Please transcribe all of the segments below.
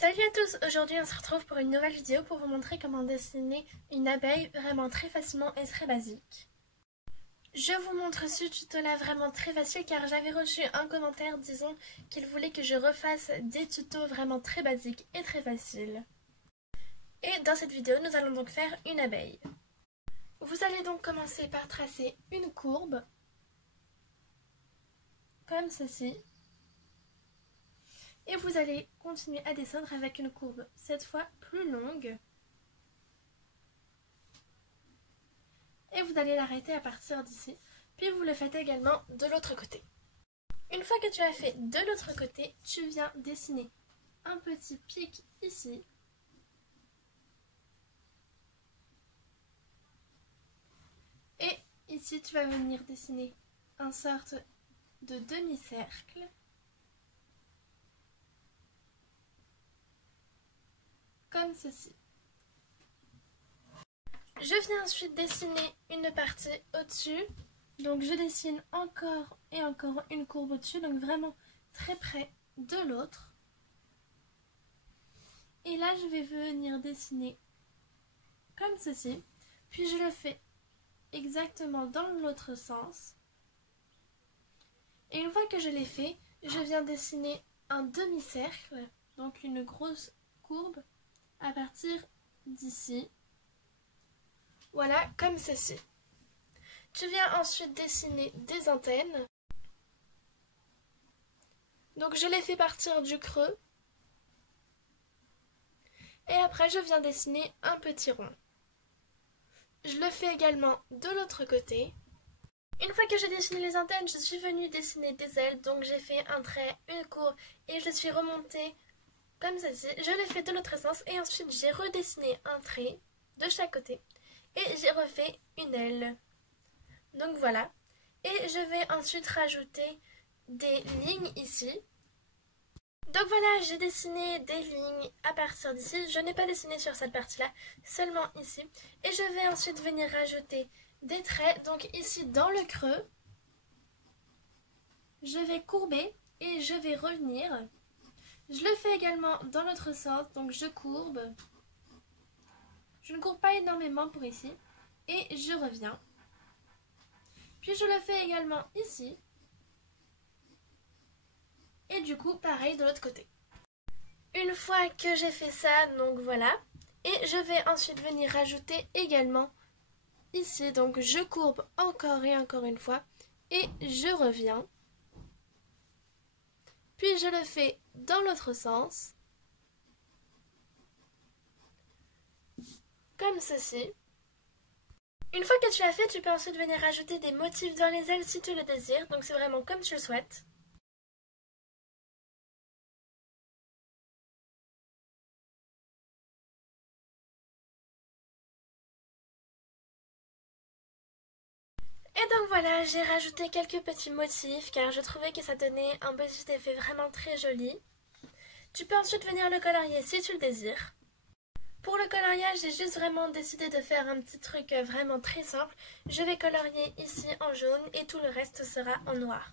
Salut à tous, aujourd'hui on se retrouve pour une nouvelle vidéo pour vous montrer comment dessiner une abeille vraiment très facilement et très basique. Je vous montre ce tuto là vraiment très facile car j'avais reçu un commentaire disant qu'il voulait que je refasse des tutos vraiment très basiques et très faciles. Et dans cette vidéo nous allons donc faire une abeille. Vous allez donc commencer par tracer une courbe, comme ceci. Et vous allez continuer à descendre avec une courbe, cette fois plus longue. Et vous allez l'arrêter à partir d'ici. Puis vous le faites également de l'autre côté. Une fois que tu as fait de l'autre côté, tu viens dessiner un petit pic ici. Et ici, tu vas venir dessiner une sorte de demi-cercle. Comme ceci. Je viens ensuite dessiner une partie au-dessus. Donc je dessine encore et encore une courbe au-dessus, donc vraiment très près de l'autre. Et là je vais venir dessiner comme ceci. Puis je le fais exactement dans l'autre sens. Et une fois que je l'ai fait, je viens dessiner un demi-cercle, donc une grosse courbe à partir d'ici. Voilà, comme ceci. Tu viens ensuite dessiner des antennes. Donc je les fais partir du creux. Et après je viens dessiner un petit rond. Je le fais également de l'autre côté. Une fois que j'ai dessiné les antennes, je suis venue dessiner des ailes. Donc j'ai fait un trait, une courbe et je suis remontée comme ceci. Je l'ai fait de l'autre sens et ensuite j'ai redessiné un trait de chaque côté. Et j'ai refait une aile. Donc voilà. Et je vais ensuite rajouter des lignes ici. Donc voilà, j'ai dessiné des lignes à partir d'ici. Je n'ai pas dessiné sur cette partie-là, seulement ici. Et je vais ensuite venir rajouter des traits. Donc ici dans le creux, je vais courber et je vais revenir. Je le fais également dans l'autre sens, donc je courbe. Je ne courbe pas énormément pour ici. Et je reviens. Puis je le fais également ici. Et du coup, pareil de l'autre côté. Une fois que j'ai fait ça, donc voilà. Et je vais ensuite venir rajouter également ici. Donc je courbe encore et encore une fois. Et je reviens. Puis je le fais dans l'autre sens. Comme ceci. Une fois que tu l'as fait, tu peux ensuite venir rajouter des motifs dans les ailes si tu le désires. Donc c'est vraiment comme tu le souhaites. Et donc voilà, j'ai rajouté quelques petits motifs car je trouvais que ça donnait un petit effet vraiment très joli. Tu peux ensuite venir le colorier si tu le désires. Pour le coloriage, j'ai juste vraiment décidé de faire un petit truc vraiment très simple. Je vais colorier ici en jaune et tout le reste sera en noir.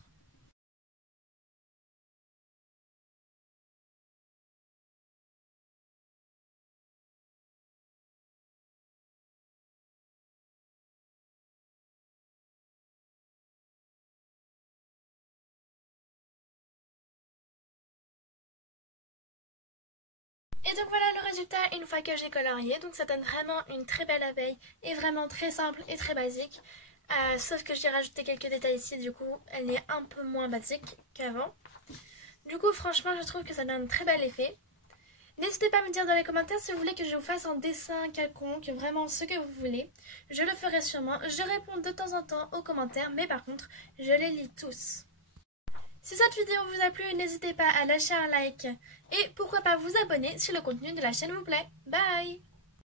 Et donc voilà le résultat une fois que j'ai colorié. Donc ça donne vraiment une très belle abeille et vraiment très simple et très basique. Sauf que j'ai rajouté quelques détails ici, du coup elle est un peu moins basique qu'avant. Du coup franchement je trouve que ça donne un très bel effet. N'hésitez pas à me dire dans les commentaires si vous voulez que je vous fasse un dessin quelconque, vraiment ce que vous voulez. Je le ferai sûrement. Je réponds de temps en temps aux commentaires, mais par contre je les lis tous. Si cette vidéo vous a plu, n'hésitez pas à lâcher un like et pourquoi pas vous abonner si le contenu de la chaîne vous plaît. Bye!